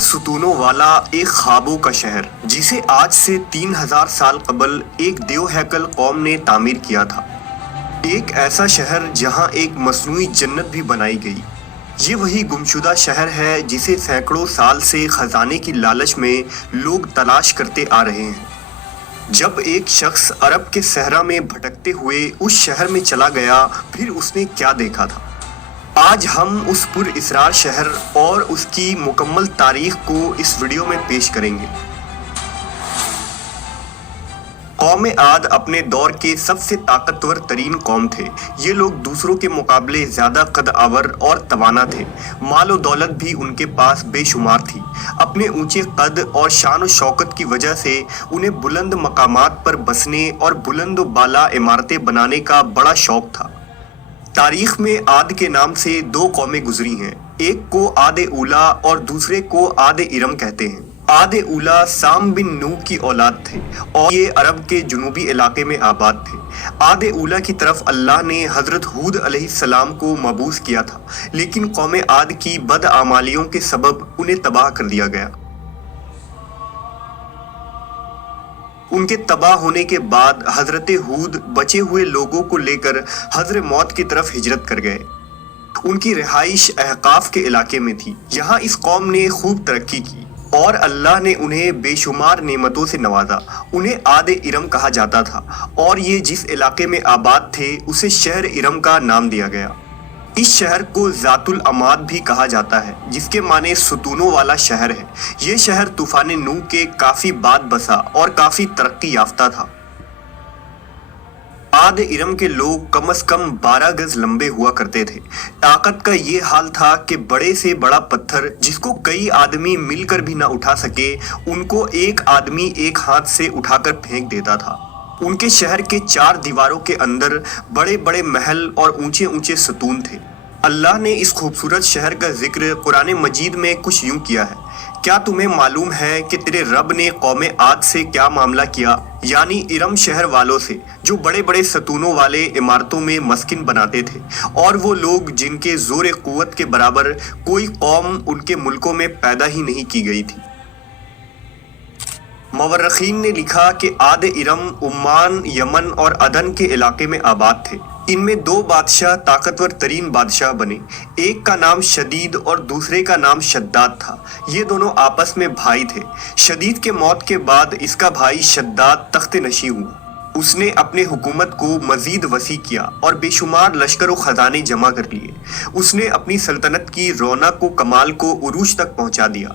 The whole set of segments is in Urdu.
ستونوں والا ایک خوابوں کا شہر جسے آج سے 3000 سال قبل ایک دیو ہیکل قوم نے تعمیر کیا تھا۔ ایک ایسا شہر جہاں ایک مصنوعی جنت بھی بنائی گئی۔ یہ وہی گمشدہ شہر ہے جسے سینکڑوں سال سے خزانے کی لالچ میں لوگ تلاش کرتے آ رہے ہیں۔ جب ایک شخص عرب کے صحرا میں بھٹکتے ہوئے اس شہر میں چلا گیا، پھر اس نے کیا دیکھا تھا؟ آج ہم اس پر اسرار شہر اور اس کی مکمل تاریخ کو اس ویڈیو میں پیش کریں گے۔ قوم عاد اپنے دور کے سب سے طاقتور ترین قوم تھے۔ یہ لوگ دوسروں کے مقابلے زیادہ قد آور اور توانا تھے۔ مال و دولت بھی ان کے پاس بے شمار تھی۔ اپنے اونچے قد اور شان و شوکت کی وجہ سے انہیں بلند مقامات پر بسنے اور بلند و بالا عمارتیں بنانے کا بڑا شوق تھا۔ تاریخ میں عاد کے نام سے دو قومیں گزری ہیں، ایک کو عاد اولیٰ اور دوسرے کو عاد ارم کہتے ہیں۔ عاد اولیٰ سام بن نوح کی اولاد تھے اور یہ عرب کے جنوبی علاقے میں آباد تھے۔ عاد اولیٰ کی طرف اللہ نے حضرت ہود علیہ السلام کو مبعوث کیا تھا، لیکن قوم عاد کی بدعمالیوں کے سبب انہیں تباہ کر دیا گیا۔ ان کے تباہ ہونے کے بعد حضرت ہود بچے ہوئے لوگوں کو لے کر حضر موت کی طرف ہجرت کر گئے۔ ان کی رہائش احقاف کے علاقے میں تھی۔ یہاں اس قوم نے خوب ترقی کی اور اللہ نے انہیں بے شمار نعمتوں سے نوازا۔ انہیں عاد ارم کہا جاتا تھا اور یہ جس علاقے میں آباد تھے اسے شہر ارم کا نام دیا گیا۔ اس شہر کو ذات العماد بھی کہا جاتا ہے، جس کے معنی ستونوں والا شہر ہے۔ یہ شہر طوفان نوح کے کافی بعد بسا اور کافی ترقی یافتہ تھا۔ عاد ارم کے لوگ کم از کم 12 گز لمبے ہوا کرتے تھے۔ طاقت کا یہ حال تھا کہ بڑے سے بڑا پتھر جس کو کئی آدمی مل کر بھی نہ اٹھا سکے، ان کو ایک آدمی ایک ہاتھ سے اٹھا کر پھینک دیتا تھا۔ ان کے شہر کے 4 دیواروں کے اندر بڑے بڑے محل اور اونچے اونچے ستون تھے۔ اللہ نے اس خوبصورت شہر کا ذکر قرآن مجید میں کچھ یوں کیا ہے: کیا تمہیں معلوم ہے کہ تیرے رب نے قوم عاد سے کیا معاملہ کیا؟ یعنی ارم شہر والوں سے، جو بڑے بڑے ستونوں والے عمارتوں میں مسکن بناتے تھے، اور وہ لوگ جن کے زور قوت کے برابر کوئی قوم ان کے ملکوں میں پیدا ہی نہیں کی گئی تھی۔ مورخین نے لکھا کہ عاد ارم عمان، یمن اور عدن کے علاقے میں آباد تھے۔ ان میں 2 بادشاہ طاقتور ترین بادشاہ بنے۔ ایک کا نام شدید اور دوسرے کا نام شداد تھا۔ یہ دونوں آپس میں بھائی تھے۔ شدید کے موت کے بعد اس کا بھائی شداد تخت نشین ہوا۔ اس نے اپنے حکومت کو مزید وسیع کیا اور بے شمار لشکر و خزانے جمع کر لیے۔ اس نے اپنی سلطنت کی رونق و کمال کو عروج تک پہنچا دیا۔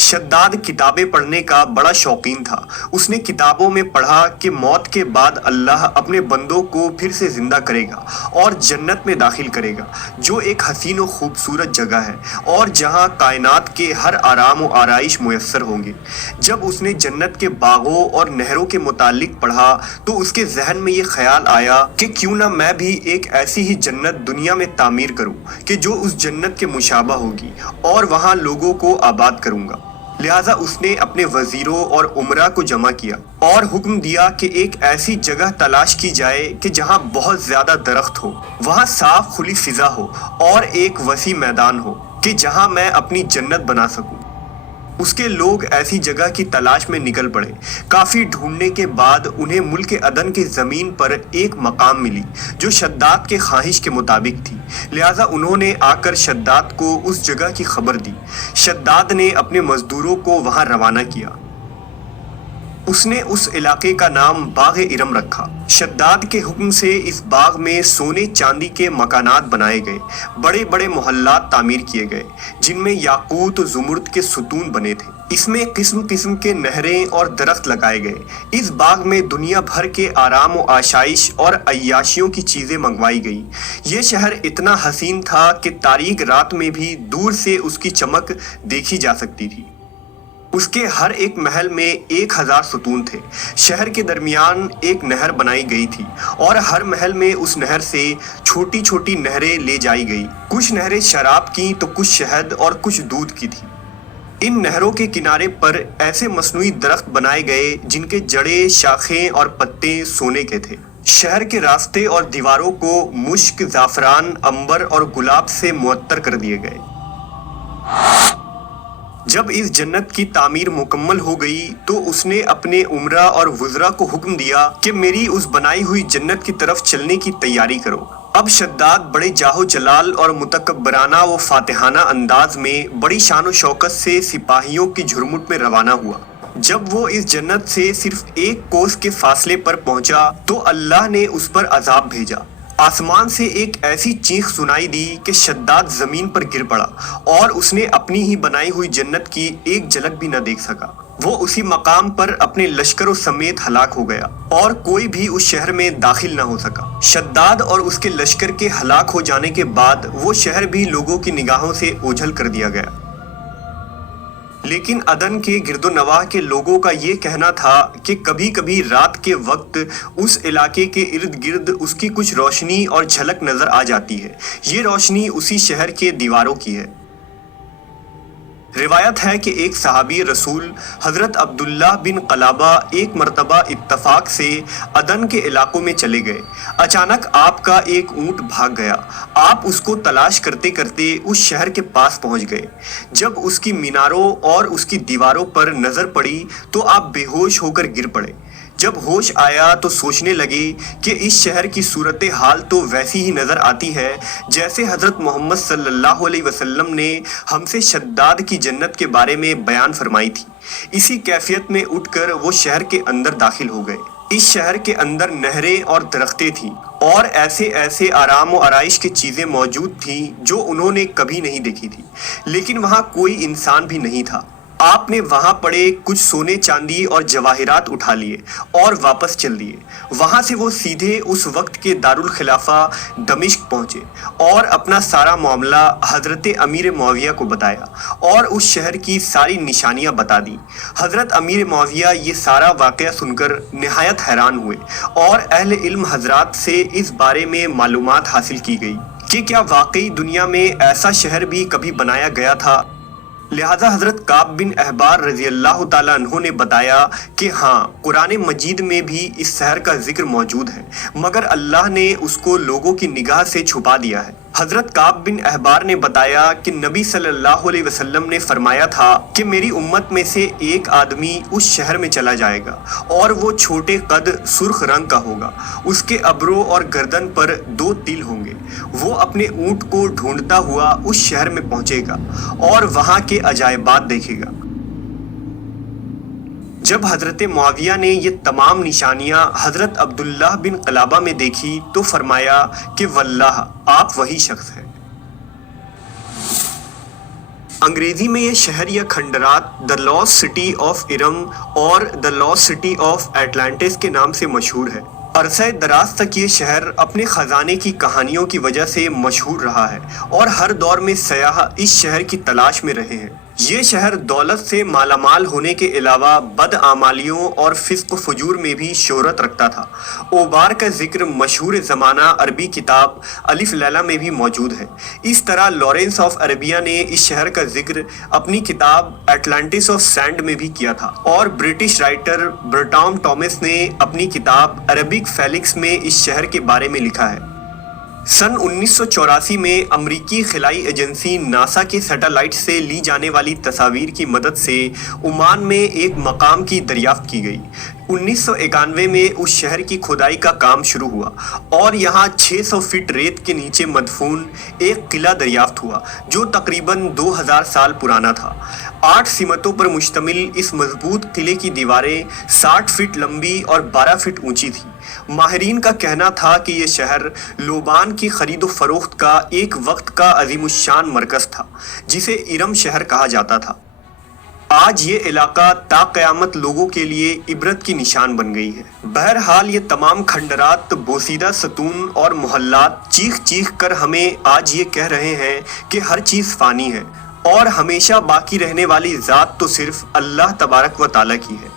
شداد کتابیں پڑھنے کا بڑا شوقین تھا۔ اس نے کتابوں میں پڑھا کہ موت کے بعد اللہ اپنے بندوں کو پھر سے زندہ کرے گا اور جنت میں داخل کرے گا، جو ایک حسین و خوبصورت جگہ ہے اور جہاں کائنات کے ہر آرام و آرائش میسر ہوں گے۔ جب اس نے جنت کے باغوں اور نہروں کے متعلق پڑھا تو اس کے ذہن میں یہ خیال آیا کہ کیوں نہ میں بھی ایک ایسی ہی جنت دنیا میں تعمیر کروں کہ جو اس جنت کے مشابہ ہوگی، اور وہاں لوگوں کو آباد کروں گا۔ لہٰذا اس نے اپنے وزیروں اور امراء کو جمع کیا اور حکم دیا کہ ایک ایسی جگہ تلاش کی جائے کہ جہاں بہت زیادہ درخت ہو، وہاں صاف کھلی فضا ہو اور ایک وسیع میدان ہو کہ جہاں میں اپنی جنت بنا سکوں۔ اس کے لوگ ایسی جگہ کی تلاش میں نکل پڑے۔ کافی ڈھونڈنے کے بعد انہیں ملک عدن کی زمین پر ایک مقام ملی جو شداد کے خواہش کے مطابق تھی۔ لہٰذا انہوں نے آ کر شداد کو اس جگہ کی خبر دی۔ شداد نے اپنے مزدوروں کو وہاں روانہ کیا۔ اس نے اس علاقے کا نام باغ ارم رکھا۔ شداد کے حکم سے اس باغ میں سونے چاندی کے مکانات بنائے گئے، بڑے بڑے محلات تعمیر کیے گئے جن میں یاقوت و زمرد کے ستون بنے تھے۔ اس میں قسم قسم کے نہریں اور درخت لگائے گئے۔ اس باغ میں دنیا بھر کے آرام و آشائش اور عیاشیوں کی چیزیں منگوائی گئی۔ یہ شہر اتنا حسین تھا کہ تاریک رات میں بھی دور سے اس کی چمک دیکھی جا سکتی تھی۔ اس کے ہر ایک محل میں 1000 ستون تھے۔ شہر کے درمیان ایک نہر بنائی گئی تھی اور ہر محل میں اس نہر سے چھوٹی چھوٹی نہریں لے جائی گئی۔ کچھ نہریں شراب کی تو کچھ شہد اور کچھ دودھ کی تھی۔ ان نہروں کے کنارے پر ایسے مصنوعی درخت بنائے گئے جن کے جڑیں، شاخیں اور پتے سونے کے تھے۔ شہر کے راستے اور دیواروں کو مشک، زعفران، عنبر اور گلاب سے معطر کر دیے گئے۔ جب اس جنت کی تعمیر مکمل ہو گئی تو اس نے اپنے امراء اور وزراء کو حکم دیا کہ میری اس بنائی ہوئی جنت کی طرف چلنے کی تیاری کرو۔ اب شداد بڑے جاہو جلال اور متکبرانہ و فاتحانہ انداز میں بڑی شان و شوکت سے سپاہیوں کی جھرمٹ میں روانہ ہوا۔ جب وہ اس جنت سے صرف 1 کوس کے فاصلے پر پہنچا تو اللہ نے اس پر عذاب بھیجا۔ آسمان سے ایک ایسی چیخ سنائی دی کہ شداد زمین پر گر پڑا اور اس نے اپنی ہی بنائی ہوئی جنت کی ایک جھلک بھی نہ دیکھ سکا۔ وہ اسی مقام پر اپنے لشکروں سمیت ہلاک ہو گیا اور کوئی بھی اس شہر میں داخل نہ ہو سکا۔ شداد اور اس کے لشکر کے ہلاک ہو جانے کے بعد وہ شہر بھی لوگوں کی نگاہوں سے اوجھل کر دیا گیا۔ لیکن عدن کے گرد و نواح کے لوگوں کا یہ کہنا تھا کہ کبھی کبھی رات کے وقت اس علاقے کے ارد گرد اس کی کچھ روشنی اور جھلک نظر آ جاتی ہے۔ یہ روشنی اسی شہر کے دیواروں کی ہے۔ روایت ہے کہ ایک صحابی رسول حضرت عبداللہ بن قلابہ ایک مرتبہ اتفاق سے عدن کے علاقوں میں چلے گئے۔ اچانک آپ کا ایک اونٹ بھاگ گیا۔ آپ اس کو تلاش کرتے کرتے اس شہر کے پاس پہنچ گئے۔ جب اس کی میناروں اور اس کی دیواروں پر نظر پڑی تو آپ بے ہوش ہو کر گر پڑے۔ جب ہوش آیا تو سوچنے لگے کہ اس شہر کی صورتحال تو ویسی ہی نظر آتی ہے جیسے حضرت محمد صلی اللہ علیہ وسلم نے ہم سے شداد کی جنت کے بارے میں بیان فرمائی تھی۔ اسی کیفیت میں اٹھ کر وہ شہر کے اندر داخل ہو گئے۔ اس شہر کے اندر نہریں اور درختیں تھیں اور ایسے ایسے آرام و آرائش کی چیزیں موجود تھیں جو انہوں نے کبھی نہیں دیکھی تھی، لیکن وہاں کوئی انسان بھی نہیں تھا۔ آپ نے وہاں پڑے کچھ سونے چاندی اور جواہرات اٹھا لیے اور واپس چل دیے۔ وہاں سے وہ سیدھے اس وقت کے دارالخلافہ دمشق پہنچے اور اپنا سارا معاملہ حضرت امیر معاویہ کو بتایا اور اس شہر کی ساری نشانیاں بتا دیں۔ حضرت امیر معاویہ یہ سارا واقعہ سن کر نہایت حیران ہوئے اور اہل علم حضرات سے اس بارے میں معلومات حاصل کی گئی کہ کیا واقعی دنیا میں ایسا شہر بھی کبھی بنایا گیا تھا۔ لہذا حضرت کعب بن احبار رضی اللہ تعالیٰ عنہ نے بتایا کہ ہاں، قرآن مجید میں بھی اس شہر کا ذکر موجود ہے، مگر اللہ نے اس کو لوگوں کی نگاہ سے چھپا دیا ہے۔ حضرت کعب بن احبار نے بتایا کہ نبی صلی اللہ علیہ وسلم نے فرمایا تھا کہ میری امت میں سے ایک آدمی اس شہر میں چلا جائے گا اور وہ چھوٹے قد سرخ رنگ کا ہوگا، اس کے ابرو اور گردن پر 2 تل ہوں گے۔ وہ اپنے اونٹ کو ڈھونڈتا ہوا اس شہر میں پہنچے گا اور وہاں کے عجائبات دیکھے گا۔ جب حضرت معاویہ نے یہ تمام نشانیاں حضرت عبداللہ بن قلابہ میں دیکھی تو فرمایا کہ واللہ آپ وہی شخص ہیں۔ انگریزی میں یہ شہر یا کھنڈرات the lost city of Iram اور the lost city of Atlantis کے نام سے مشہور ہے۔ عرصہ دراز تک یہ شہر اپنے خزانے کی کہانیوں کی وجہ سے مشہور رہا ہے اور ہر دور میں سیاح اس شہر کی تلاش میں رہے ہیں۔ یہ شہر دولت سے مالا مال ہونے کے علاوہ بدعمالیوں اور فسق و فجور میں بھی شہرت رکھتا تھا۔ اوبار کا ذکر مشہور زمانہ عربی کتاب الف لیلہ میں بھی موجود ہے۔ اس طرح لارنس آف عربیہ نے اس شہر کا ذکر اپنی کتاب اٹلانٹس آف سینڈ میں بھی کیا تھا اور برٹش رائٹر برٹام ٹامس نے اپنی کتاب عربک فیلکس میں اس شہر کے بارے میں لکھا ہے۔ سن 1984 میں امریکی خلائی ایجنسی ناسا کے سیٹلائٹ سے لی جانے والی تصاویر کی مدد سے عمان میں ایک مقام کی دریافت کی گئی۔ 1991 میں اس شہر کی کھدائی کا کام شروع ہوا اور یہاں 600 فٹ ریت کے نیچے مدفون ایک قلعہ دریافت ہوا جو تقریباً 2000 سال پرانا تھا۔ 8 سمتوں پر مشتمل اس مضبوط قلعے کی دیواریں 60 فٹ لمبی اور 12 فٹ اونچی تھیں۔ ماہرین کا کہنا تھا کہ یہ شہر لوبان کی خرید و فروخت کا ایک وقت کا عظیم الشان مرکز تھا جسے ارم شہر کہا جاتا تھا۔ آج یہ علاقہ تا قیامت لوگوں کے لیے عبرت کی نشان بن گئی ہے۔ بہرحال یہ تمام کھنڈرات، بوسیدہ ستون اور محلات چیخ چیخ کر ہمیں آج یہ کہہ رہے ہیں کہ ہر چیز فانی ہے اور ہمیشہ باقی رہنے والی ذات تو صرف اللہ تبارک و تعالیٰ کی ہے۔